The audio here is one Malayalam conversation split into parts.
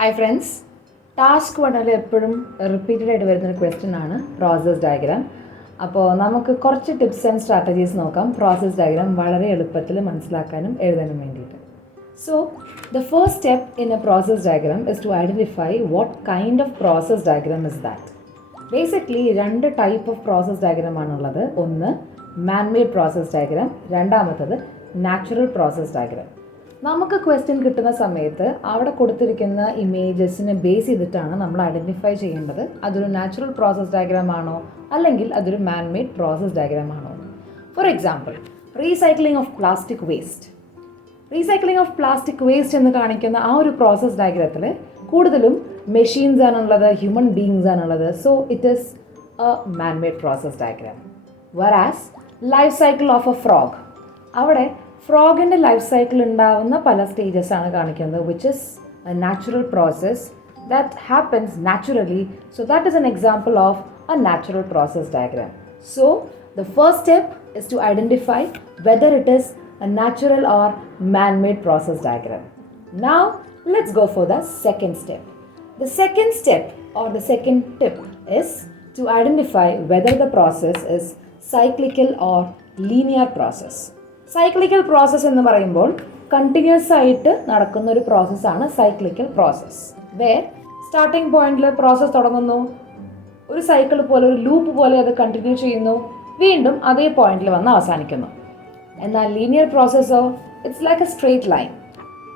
Hi friends, task 1 എപ്പോഴും റിപ്പീറ്റഡ് ആയിട്ട് വരുന്നൊരു ക്വസ്റ്റ്യൻ ആണ് പ്രോസസ് ഡയഗ്രാം. അപ്പോൾ നമുക്ക് കുറച്ച് ടിപ്സ് ആൻഡ് സ്ട്രാറ്റജീസ് നോക്കാം പ്രോസസ് ഡയഗ്രാം വളരെ എളുപ്പത്തിൽ മനസ്സിലാക്കാനും എഴുതാനും വേണ്ടിയിട്ട്. So, the first step in a process diagram is to identify what kind of process diagram is that. Basically, രണ്ട് ടൈപ്പ് ഓഫ് പ്രോസസ് ഡയഗ്രാം ആണുള്ളത്. ഒന്ന് man-made process diagram, രണ്ടാമത്തത് നാച്ചുറൽ പ്രോസസ് ഡയഗ്രാം. നമുക്ക് ക്വസ്റ്റ്യൻ കിട്ടുന്ന സമയത്ത് അവിടെ കൊടുത്തിരിക്കുന്ന ഇമേജസിനെ ബേസ് ചെയ്തിട്ടാണ് നമ്മൾ ഐഡൻറ്റിഫൈ ചെയ്യേണ്ടത് അതൊരു നാച്ചുറൽ പ്രോസസ് ഡയഗ്രാം ആണോ അല്ലെങ്കിൽ അതൊരു man-made പ്രോസസ് ഡയഗ്രാം ആണോ. For example, recycling of plastic waste. Recycling of plastic waste എന്ന് കാണിക്കുന്ന ആ ഒരു പ്രോസസ് ഡയഗ്രത്തിൽ കൂടുതലും മെഷീൻസ് ആണുള്ളത്, ഹ്യൂമൻ ബീയിങ്സ് ആണുള്ളത്. So it is a man-made process diagram. Whereas life cycle of a frog, അവിടെ ഫ്രോഗിൻ്റെ ലൈഫ് സൈക്കിൾ ഉണ്ടാവുന്ന പല സ്റ്റേജസ് ആണ് കാണിക്കുന്നത്, which is a natural process that happens naturally. So that is an example of a natural process diagram. So the first step is to identify whether it is a natural or man-made process diagram. Now let's go for the second step. The second step or the second tip is to identify whether the process is cyclical or linear process. Cyclical process എന്ന് പറയുമ്പോൾ കണ്ടിന്യൂസ് ആയിട്ട് നടക്കുന്ന ഒരു പ്രോസസ്സാണ് cyclical process. Where സ്റ്റാർട്ടിംഗ് പോയിന്റിൽ പ്രോസസ്സ് തുടങ്ങുന്നു, ഒരു സൈക്കിൾ പോലെ ഒരു ലൂപ്പ് പോലെ അത് കണ്ടിന്യൂ ചെയ്യുന്നു, വീണ്ടും അതേ പോയിന്റിൽ വന്ന് അവസാനിക്കുന്നു. എന്നാൽ ലീനിയർ പ്രോസസ്സോ it's like a straight line.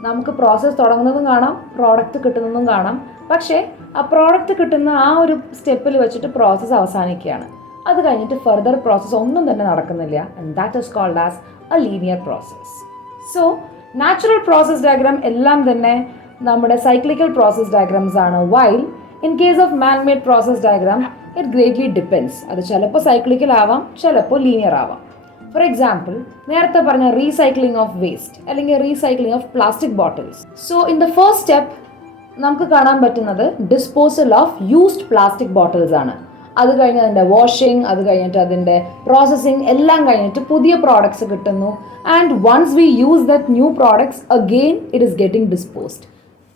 നമുക്ക് പ്രോസസ്സ് തുടങ്ങുന്നതും കാണാം, പ്രോഡക്റ്റ് കിട്ടുന്നതും കാണാം. പക്ഷേ ആ പ്രോഡക്റ്റ് കിട്ടുന്ന ആ ഒരു സ്റ്റെപ്പിൽ വെച്ചിട്ട് പ്രോസസ്സ് അവസാനിക്കുകയാണ്. അത് കഴിഞ്ഞിട്ട് ഫർദർ പ്രോസസ്സ് ഒന്നും തന്നെ നടക്കുന്നില്ല. And that is called as a linear process. So natural process diagram എല്ലാം തന്നെ നമ്മുടെ സൈക്ലിക്കൽ പ്രോസസ് ഡയഗ്രാംസ് ആണ്. While in case of man-made process diagram it greatly depends. അത് ചിലപ്പോൾ സൈക്ലിക്കൽ ആവാം, ചിലപ്പോൾ ലീനിയർ ആവാം. ഫോർ എക്സാമ്പിൾ, നേരത്തെ പറഞ്ഞ റീസൈക്ലിംഗ് ഓഫ് വേസ്റ്റ് അല്ലെങ്കിൽ recycling of plastic bottles. So in the first step നമുക്ക് കാണാൻ പറ്റുന്നത് disposal of used plastic bottles ആണ്. അത് കഴിഞ്ഞ് അതിൻ്റെ വാഷിംഗ്, അത് കഴിഞ്ഞിട്ട് അതിൻ്റെ പ്രോസസ്സിങ് എല്ലാം കഴിഞ്ഞിട്ട് പുതിയ പ്രോഡക്ട്സ് കിട്ടുന്നു. And once we use that new products again it is getting disposed.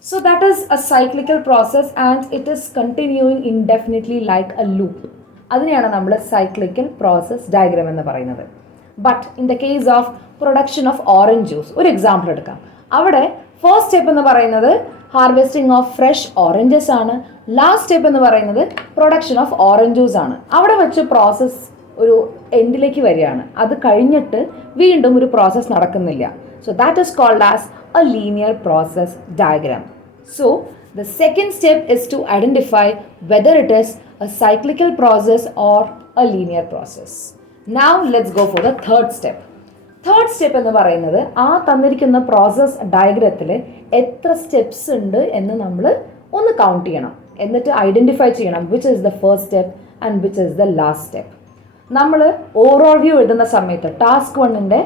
So that is a cyclical process and it is continuing indefinitely like a loop. അതിനെയാണ് നമ്മൾ സൈക്ലിക്കൽ പ്രോസസ് ഡയഗ്രാം എന്ന് പറയുന്നത്. But in the case of production of orange juice ഒരു എക്സാമ്പിൾ എടുക്കാം. അവിടെ ഫസ്റ്റ് സ്റ്റെപ്പ് എന്ന് പറയുന്നത് ഹാർവെസ്റ്റിംഗ് ഓഫ് ഫ്രഷ് ഓറഞ്ചസ് ആണ്. ലാസ്റ്റ് സ്റ്റെപ്പ് എന്ന് പറയുന്നത് പ്രൊഡക്ഷൻ ഓഫ് ഓറഞ്ച് ജ്യൂസ് ആണ്. അവിടെ വെച്ച് പ്രോസസ്സ് ഒരു എൻഡിലേക്ക് വരികയാണ്. അത് കഴിഞ്ഞിട്ട് വീണ്ടും ഒരു പ്രോസസ്സ് നടക്കുന്നില്ല. So that is called as a linear process diagram. So the second step is to identify whether it is a cyclical process or a linear process. Now let's go for the third step. Third step എന്ന് പറയുന്നത് ആ തന്നിരിക്കുന്ന പ്രോസസ് ഡയഗ്രത്തിൽ എത്ര സ്റ്റെപ്സ് ഉണ്ട് എന്ന് നമ്മൾ ഒന്ന് കൗണ്ട് ചെയ്യണം. എന്നിട്ട് ഐഡൻറ്റിഫൈ ചെയ്യണം which is the first step and which is the last step. നമ്മൾ ഓവറോൾ വ്യൂ എഴുതുന്ന സമയത്ത് ടാസ്ക് 1ൻ്റെ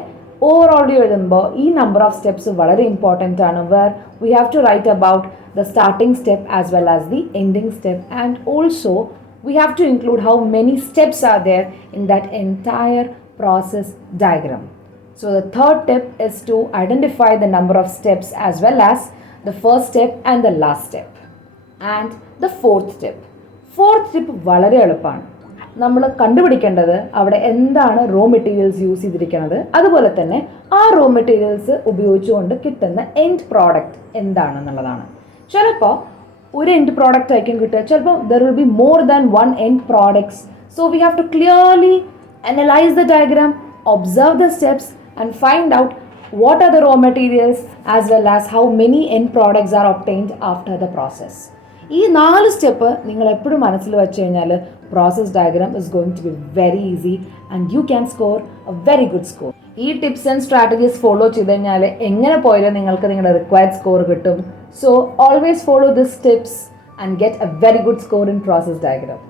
ഓവറോൾ വ്യൂ എഴുതുമ്പോൾ ഈ നമ്പർ ഓഫ് സ്റ്റെപ്സ് വളരെ ഇമ്പോർട്ടൻ്റ് ആണ്. Where we have to write about the starting step as well as the ending step and also we have to include how many steps are there in that entire process diagram. So the third tip is to identify the number of steps as well as the first step and the last step. And the fourth step. Fourth step വളരെ എളുപ്പമാണ്. നമ്മൾ കണ്ടുപിടിക്കേണ്ടത് അവിടെ എന്താണ് റോ മെറ്റീരിയൽസ് യൂസ് ചെയ്തിരിക്കുന്നത്, അതുപോലെ തന്നെ ആ റോ മെറ്റീരിയൽസ് ഉപയോഗിച്ചുകൊണ്ട് കിട്ടുന്ന എൻഡ് പ്രോഡക്റ്റ് എന്താണെന്നുള്ളതാണ്. ചിലപ്പോൾ ഒരു എൻഡ് പ്രോഡക്റ്റ് ആയിരിക്കും കിട്ടുക, ചിലപ്പോൾ there will be more than one end products. So we have to clearly analyse the diagram, observe the steps and find out what are the raw materials as well as how many end products are obtained after the process. ഈ 4 സ്റ്റെപ്പ് നിങ്ങൾ എപ്പോഴും മനസ്സിൽ വെച്ച് കഴിഞ്ഞാൽ process diagram is going to be very easy and you can score a very good score. ഈ ടിപ്സ് ആൻഡ് സ്ട്രാറ്റജീസ് ഫോളോ ചെയ്ത് കഴിഞ്ഞാൽ എങ്ങനെ പോയാലും നിങ്ങൾക്ക് നിങ്ങളുടെ റിക്വയർഡ് സ്കോർ കിട്ടും. So always follow these tips and get a very good score in process diagram.